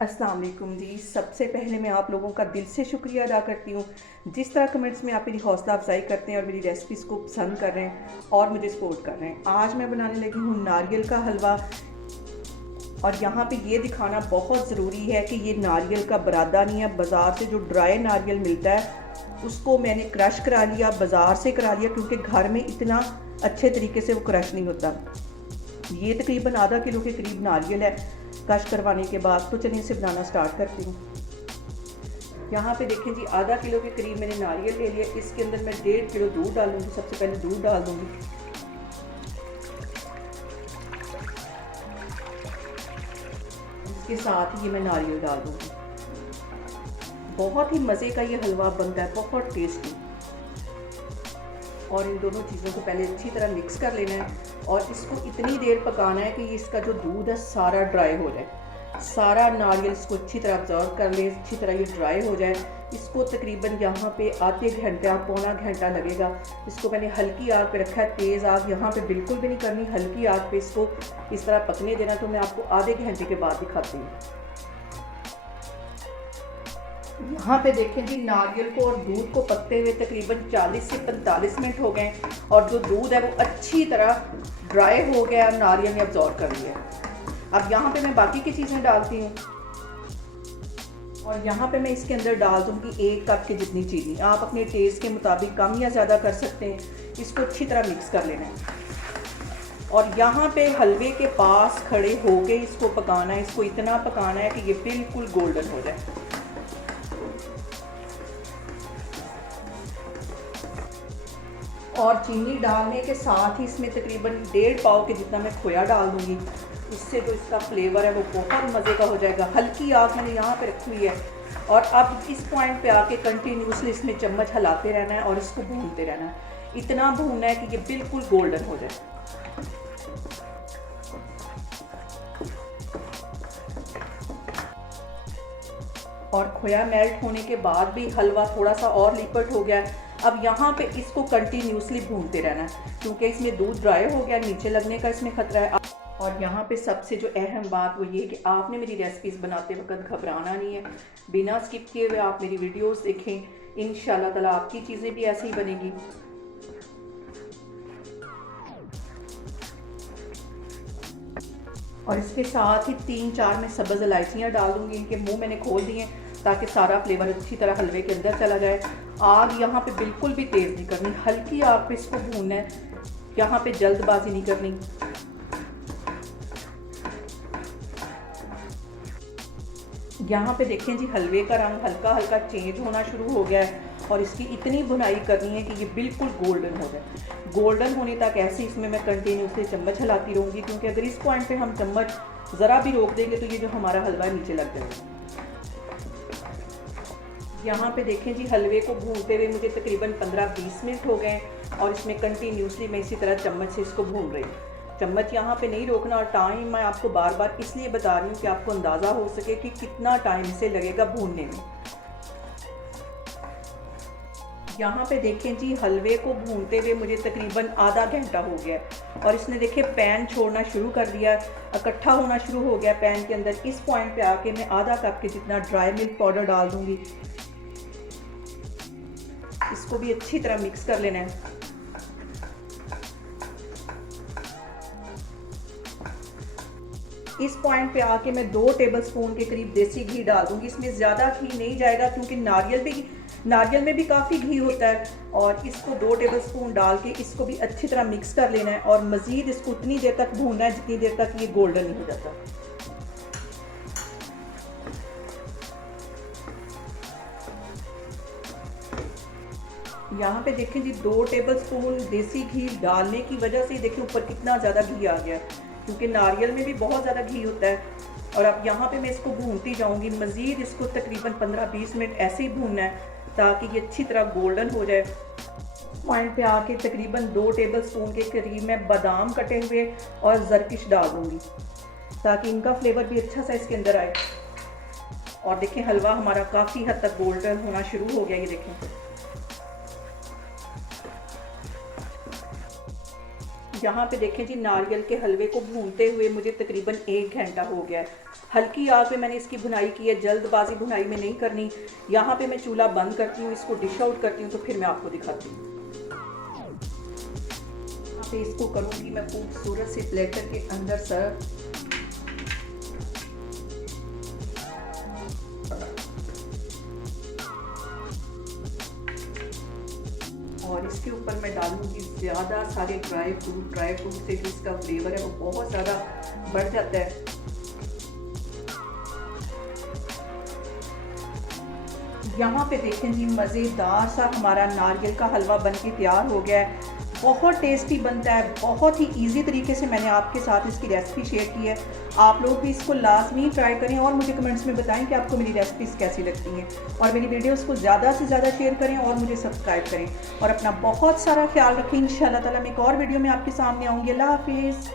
अस्सलाम वालेकुम जी। सबसे पहले मैं आप लोगों का दिल से शुक्रिया अदा करती हूँ जिस तरह कमेंट्स में आप मेरी हौसला अफजाई करते हैं और मेरी रेसिपीज़ को पसंद कर रहे हैं और मुझे सपोर्ट कर रहे हैं। आज मैं बनाने लगी हूँ नारियल का हलवा। और यहाँ पे ये दिखाना बहुत ज़रूरी है कि ये नारियल का बरादा नहीं है। बाज़ार से जो ड्राई नारियल मिलता है उसको मैंने क्रश करा लिया, बाज़ार से करा लिया, क्योंकि घर में इतना अच्छे तरीके से वो क्रश नहीं होता। ये तकरीबन आधा किलो के करीब नारियल है क्रश करवाने के बाद। तो चलिए इसे बनाना स्टार्ट करती हूँ। यहाँ पे देखें जी, आधा किलो के करीब मैंने नारियल ले लिया। इसके अंदर मैं 1.5 किलो दूध डालूंगी। सबसे पहले दूध डाल दूंगी। इसके साथ ही ये मैं नारियल डाल दूंगी। बहुत ही मज़े का ये हलवा बनता है, बहुत टेस्टी। और इन दोनों चीज़ों को पहले अच्छी तरह मिक्स कर लेना है और इसको इतनी देर पकाना है कि इसका जो दूध है सारा ड्राई हो जाए। सारा नारियल इसको अच्छी तरह ऑब्जर्व कर ले, अच्छी तरह ये ड्राई हो जाए। इसको तकरीबन यहाँ पे आधे घंटा पौना घंटा लगेगा। इसको मैंने हल्की आग पे रखा है, तेज़ आग यहाँ पे बिल्कुल भी नहीं करनी, हल्की आग पे इसको इस तरह पकने देना। तो मैं आपको आधे घंटे के बाद दिखाती हूँ। यहाँ पे देखें जी, नारियल को और दूध को पकते हुए तकरीबन 40 से 45 मिनट हो गए और जो दूध है वो अच्छी तरह ड्राई हो गया और नारियल ने अब्जॉर्ब कर लिया। अब यहाँ पे मैं बाकी की चीज़ें डालती हूँ और यहाँ पे मैं इसके अंदर डाल दूँगी 1 कप की जितनी चीनी। आप अपने टेस्ट के मुताबिक कम या ज़्यादा कर सकते हैं। इसको अच्छी तरह मिक्स कर लेना है और यहाँ पे हलवे के पास खड़े होके इसको पकाना है। इसको इतना पकाना है कि ये बिल्कुल गोल्डन हो जाए। और चीनी डालने के साथ ही इसमें तकरीबन 1.5 पाव के जितना मैं खोया डाल दूँगी। इससे जो इसका फ्लेवर है वो बहुत मज़े का हो जाएगा। हल्की आग मैंने यहाँ पे रखी हुई है और अब इस पॉइंट पे आके कंटिन्यूसली इसमें चम्मच हिलाते रहना है और इसको भूनते रहना है। इतना भूनना है कि ये बिल्कुल गोल्डन हो जाए। और खोया मेल्ट होने के बाद भी हलवा थोड़ा सा और लिपट हो गया है। अब यहाँ पे इसको कंटिन्यूसली भूनते रहना है क्योंकि इसमें दूध ड्राई हो गया, नीचे लगने का इसमें खतरा है। और यहाँ पे सबसे जो अहम बात वो ये है कि आपने मेरी रेसिपीज़ बनाते वक्त घबराना नहीं है। बिना स्किप किए हुए आप मेरी वीडियोस देखें। इंशाल्लाह ताला आपकी चीज़ें भी ऐसे ही बनेगी। और इसके साथ ही 3-4 मैं सब्ज़ इलायचियाँ डाल दूँगी। इनके मुंह मैंने खोल दिए ताकि सारा फ्लेवर अच्छी तरह हलवे के अंदर चला जाए। आग यहाँ पे बिल्कुल भी तेज़ नहीं करनी, हल्की आग पे इसको भूनना है। यहाँ पे जल्दबाजी नहीं करनी। यहाँ पे देखें जी, हलवे का रंग हल्का हल्का चेंज होना शुरू हो गया है और इसकी इतनी भुनाई करनी है कि ये बिल्कुल गोल्डन हो जाए। गोल्डन होने तक ऐसे इसमें मैं कंटिन्यूसली चम्मच हिलाती रहूँगी, क्योंकि अगर इस पॉइंट पे हम चम्मच ज़रा भी रोक देंगे तो ये जो हमारा हलवा नीचे लग जाएगा। यहाँ पे देखें जी, हलवे को भूनते हुए मुझे तकरीबन 15-20 मिनट हो गए और इसमें कंटिन्यूसली मैं इसी तरह चम्मच से इसको भून रही हूँ। चम्मच यहाँ पे नहीं रोकना और टाइम मैं आपको बार बार इसलिए बता रही हूँ कि आपको अंदाज़ा हो सके कि कितना टाइम इसे लगेगा भूनने में। यहाँ पे देखें जी, हलवे को भूनते हुए मुझे तकरीबन आधा घंटा हो गया और इसने देखे पैन छोड़ना शुरू कर दिया, इकट्ठा होना शुरू हो गया पैन के अंदर। इस पॉइंट पे आके मैं आधा कप के जितना ड्राई मिल्क पाउडर डाल दूँगी। इसको भी अच्छी तरह मिक्स कर लेना है। इस पॉइंट पे आके मैं 2 टेबलस्पून के करीब देसी घी डाल दूंगी। इसमें ज़्यादा घी नहीं जाएगा क्योंकि नारियल में भी काफ़ी घी होता है। और इसको 2 टेबलस्पून डाल के इसको भी अच्छी तरह मिक्स कर लेना है और मज़ीद इसको उतनी देर तक भूनना है जितनी देर तक ये गोल्डन नहीं हो जाता। यहाँ पे देखें जी, 2 टेबलस्पून देसी घी डालने की वजह से देखें ऊपर कितना ज़्यादा घी आ गया है, क्योंकि नारियल में भी बहुत ज़्यादा घी होता है। और अब यहाँ पे मैं इसको भूनती जाऊँगी। मज़ीद इसको तकरीबन 15-20 मिनट ऐसे ही भूनना है ताकि ये अच्छी तरह गोल्डन हो जाए। पॉइंट पे आके तकरीबन 2 टेबलस्पून के करीब मैं बादाम कटे हुए और जरकिश डाल दूँगी ताकि इनका फ्लेवर भी अच्छा सा इसके अंदर आए। और देखें, हलवा हमारा काफ़ी हद तक गोल्डन होना शुरू हो गया। ये देखें, यहाँ पे देखें जी, नारियल के हलवे को भूनते हुए मुझे तकरीबन 1 घंटा हो गया है हल्की आग पे मैंने इसकी भुनाई की है, जल्दबाजी भुनाई में नहीं करनी। यहाँ पे मैं चूल्हा बंद करती हूँ, इसको डिश आउट करती हूँ, तो फिर मैं आपको दिखाती हूँ। यहाँ पे इसको करूँगी मैं खूबसूरत से प्लेटर के अंदर सर्व। और इसके ऊपर मैं डालूंगी ज़्यादा सारे ड्राई फ्रूट से जो इसका फ्लेवर है वो बहुत ज़्यादा बढ़ जाता है। यहाँ पे देखें जी, मज़ेदार सा हमारा नारियल का हलवा बनके तैयार हो गया है। बहुत टेस्टी बनता है, बहुत ही इजी तरीके से मैंने आपके साथ इसकी रेसिपी शेयर की है। आप लोग भी इसको लाजमी ट्राई करें और मुझे कमेंट्स में बताएं कि आपको मेरी रेसिपीज़ कैसी लगती हैं। और मेरी वीडियोस को ज़्यादा से ज़्यादा शेयर करें और मुझे सब्सक्राइब करें। और अपना बहुत सारा ख्याल रखें। इंशाल्लाह ताला मैं एक और वीडियो में आपके सामने आऊँगी। अल्लाह हाफिज़।